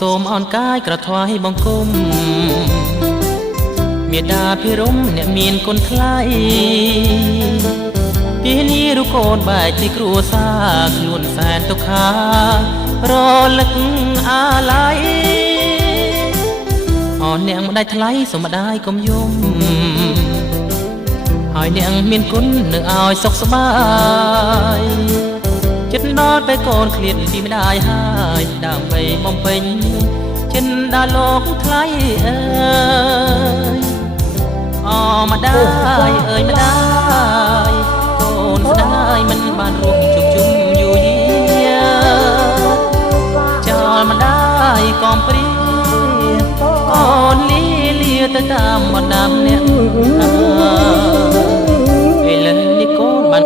សូមអោនកាយក្រថ្វាយបង្គំមេដាភិរមអ្នកមានគុណថ្លៃពីនេះរូបកូនបែកទីគ្រួសារខ្លួនសែនទុក្ខារលឹកអាឡ័យអនអ្នកម្ដាយថ្លៃសូមម្ដាយកុំយំហើយអ្នកមានគុណនឹងឲ្យសុខសប្បាយចិត្តដល់ពេលកូនឃ្លាតពីម្ដាយហើយដើម្បីបំពេញចិនដាលោកថ្លៃអើយអម្ដាយអើយម្ដាយកូនស្ដាយមិនបានរួមជួបជុំយូរយាចោលម្ដាយកំព្រាកូនលាទៅតាមបណ្ដាំអ្នកឥឡូវនេះកូនបាន